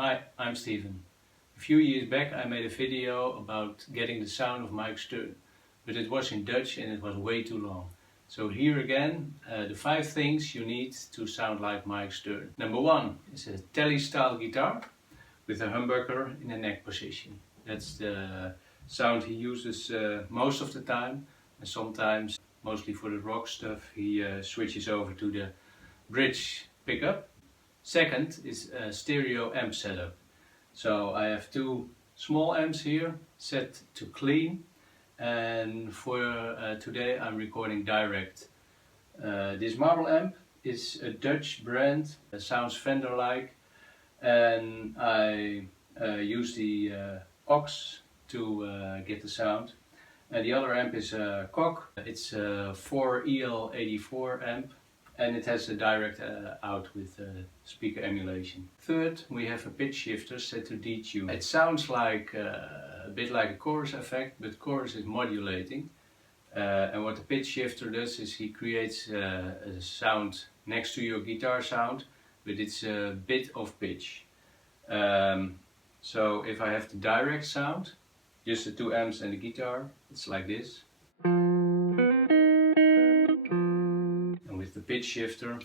Hi, I'm Steven. A few years back I made a video about getting the sound of Mike Stern, but it was in Dutch and it was way too long. So here again, the 5 things you need to sound like Mike Stern. Number 1 is a telly style guitar with a humbucker in the neck position. That's the sound he uses most of the time, and sometimes, mostly for the rock stuff, he switches over to the bridge pickup. Second is a stereo amp setup. So I have 2 small amps here set to clean, and for today I'm recording direct. This marble amp is a Dutch brand, it sounds Fender-like, and I use the aux to get the sound. And the other amp is a Koch. It's a 4EL84 amp, and it has a direct out with speaker emulation. Third, we have a pitch shifter set to detune. It sounds like a bit like a chorus effect, but chorus is modulating. And what the pitch shifter does is he creates a sound next to your guitar sound, but it's a bit off pitch. So if I have the direct sound, just the 2 amps and the guitar, it's like this. With the pitch shifter,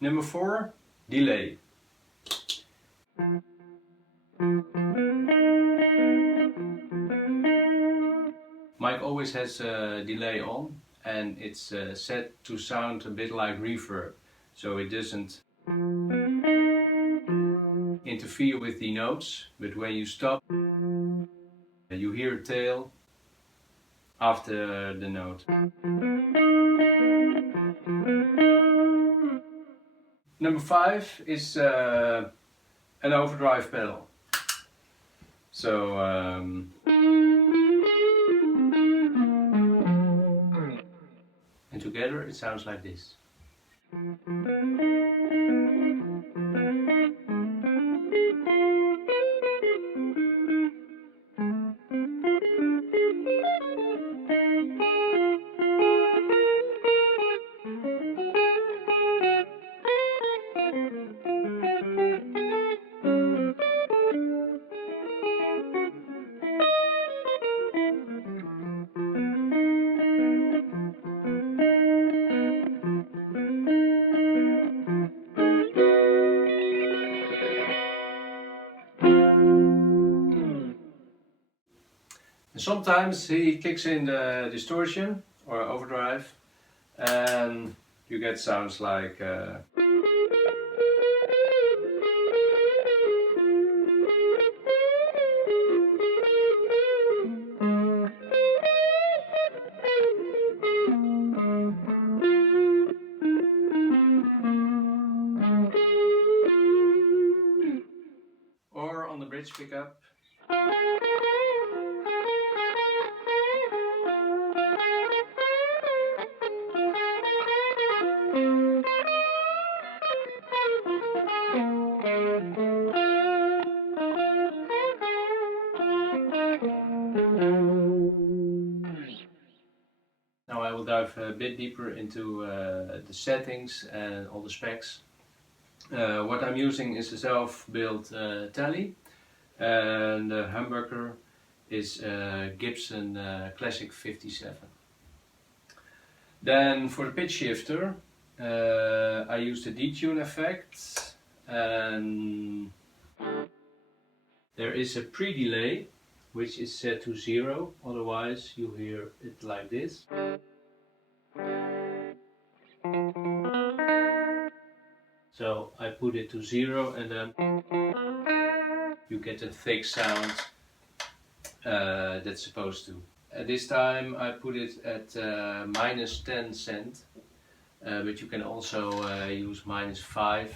number 4, delay. Mike always has a delay on, and it's set to sound a bit like reverb, so it doesn't interfere with the notes, but when you stop, you hear a tail after the note. Number 5 is an overdrive pedal. So and together it sounds like this. Sometimes he kicks in the distortion or overdrive, and you get sounds like or on the bridge pickup. Now I will dive a bit deeper into the settings and all the specs. What I'm using is a self-built telly, and the humbucker is a Gibson Classic 57. Then for the pitch shifter, I use the detune effect, and there is a pre-delay which is set to 0, otherwise you hear it like this. So I put it to 0, and then you get a thick sound that's supposed to. At this time I put it at -10 cent, but you can also use -5,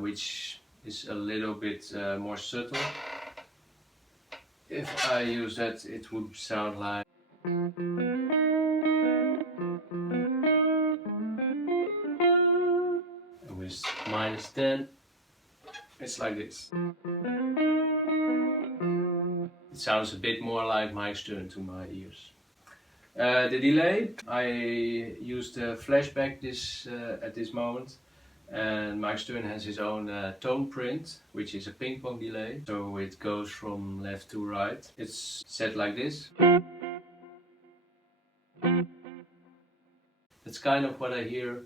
which is a little bit more subtle. If I use that, it would sound like. And with -10, it's like this. It sounds a bit more like Mike Stern to my ears. The delay, I used a flashback at this moment, and Mike Stern has his own tone print, which is a ping pong delay, so it goes from left to right. It's set like this. That's kind of what I hear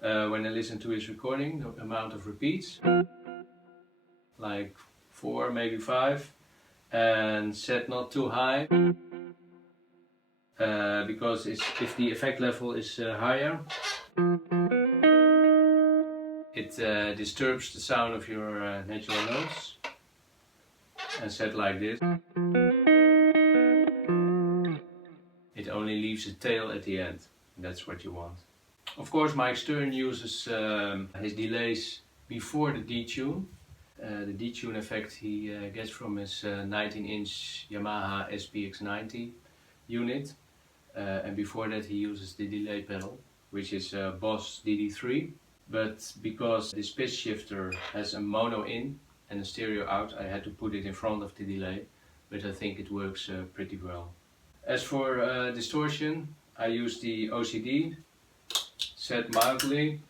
when I listen to his recording, the amount of repeats, like 4, maybe 5, and set not too high. Because if the effect level is higher, it disturbs the sound of your natural notes, and set like this. It only leaves a tail at the end. That's what you want. Of course, Mike Stern uses his delays before the detune. The detune effect he gets from his 19-inch Yamaha SPX90 unit. And before that he uses the delay pedal, which is a Boss DD3. But because this pitch shifter has a mono in and a stereo out, I had to put it in front of the delay, but I think it works pretty well. As for distortion, I use the OCD, set mildly.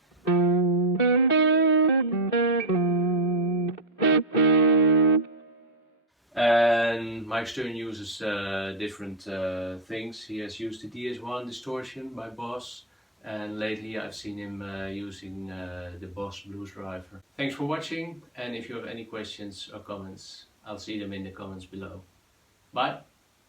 And Mike Stern uses different things. He has used the DS1 Distortion by Boss, and lately I've seen him using the Boss Blues Driver. Thanks for watching, and if you have any questions or comments, I'll see them in the comments below. Bye!